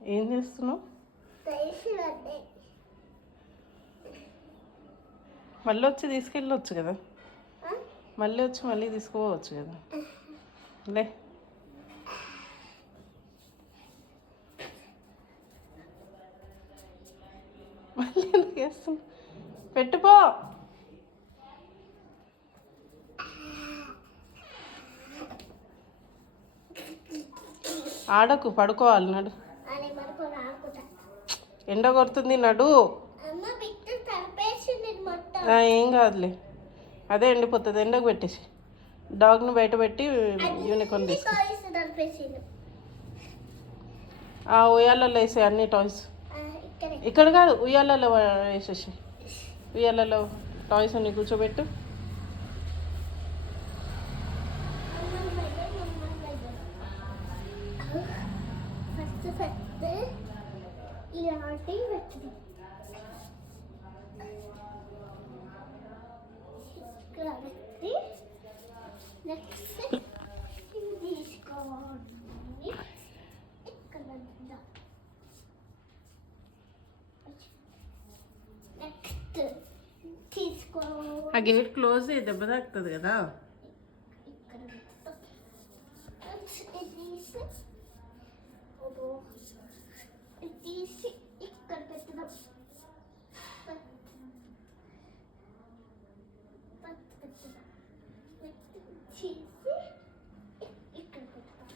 ఏం చేస్తున్నావు? మళ్ళీ వచ్చి తీసుకెళ్ళొచ్చు కదా, మళ్ళీ వచ్చి మళ్ళీ తీసుకోవచ్చు కదా. లే మళ్ళీ ఎందుకు వేస్తున్నా? పెట్టుపో. ఆడకు, పడుకోవాలి. నడు, ఎండ కొడుతుంది. నడు. ఏం కాదులే, అదే ఎండిపోతుంది. ఎండకు పెట్టేసి డాగ్ను బయట పెట్టి యూనికార్న్ తీసుకో. ఉయ్యాలలో వేసే అన్ని టాయ్స్ ఇక్కడ కాదు, ఉయ్యాలలో వేసేసి ఉయ్యాలలో టాయ్స్ అన్ని కూర్చోబెట్టు. ఆ గేట్ క్లోజ్ అయ్యి దెబ్బ తాకుతుంది కదా.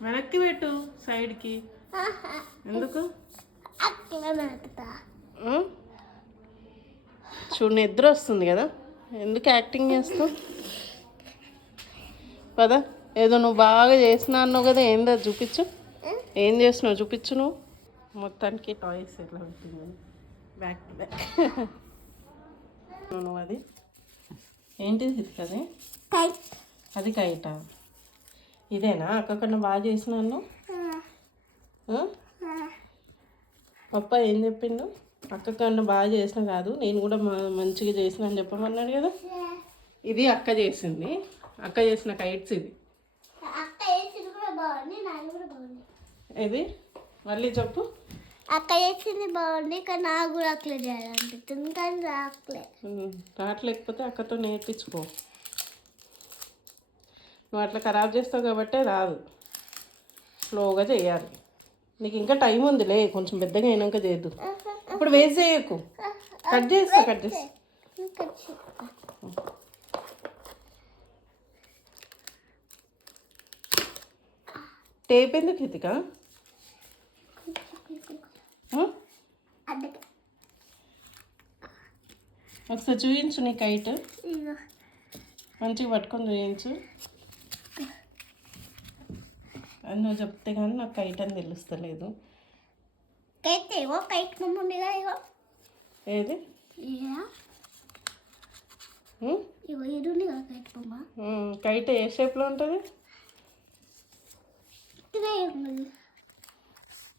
వెనక్కి పెట్టు, సైడ్కి. ఎందుకు? చూడు, నిద్ర వస్తుంది కదా, ఎందుకు యాక్టింగ్ చేస్తావు? కదా, ఏదో నువ్వు బాగా చేసినా అన్నావు కదా. ఏందో చూపించు, ఏం చేస్తున్నావు చూపించు. నువ్వు మొత్తానికి టాయ్స్ ఎట్లా పెట్టింది బ్యాక్ టు బ్యాక్. నువ్వు అది ఏంటిది? ఇది కదే, అది కైటా? ఇదేనా అక్క కన్నా బాగా చేసినాను? పప్ప ఏం చెప్పిండు? అక్క కన్నా బాగా చేసిన కాదు, నేను కూడా మంచిగా చేసిన అని చెప్పమన్నాడు కదా. ఇది అక్క చేసింది, అక్క చేసిన కైట్స్. ఇది ఇది మళ్ళీ చెప్పు. అక్క చేసింది బాగుంది, కానీ నాకు కూడా అట్లా చేయాలనిపిస్తుంది, కానీ రావట్లేకపోతే అక్కతో నేర్పించుకో. నువ్వు అట్లా ఖరాబ్ చేస్తావు కాబట్టే రాదు, స్లోగా చేయాలి. నీకు ఇంకా టైం ఉందిలే, కొంచెం పెద్దగా అయినాక చేయద్దు. ఇప్పుడు వేస్ట్ చేయకు, కట్ చేస్తా. టేప్ ఎందుకు హితిక? ఒకసారి చూపించు నీ కైట్, మంచిగా పట్టుకొని చూపించు. అని నువ్వు చెప్తే కానీ నాకు కైట్ అని తెలుస్తలేదు. ఏది? కైట్ ఏ షేప్లో ఉంటుంది?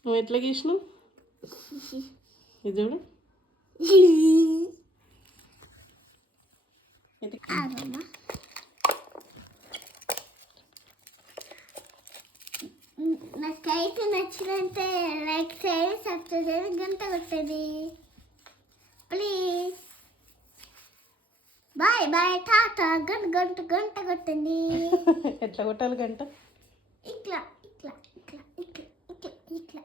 నువ్వు ఎట్లా గీసినావు? ఇది చూడు. నాకైతే నచ్చినంటే లైక్ చేయండి, సబ్స్క్రైబ్ చేయండి, గంట కొట్టండి ప్లీజ్. Bye bye, Tata. గంట కొట్టండి. ఎట్లా కొట్టాలి గంట? ఇట్లా ఇట్లా ఇట్లా ఇట్లా ఇట్లా ఇట్లా.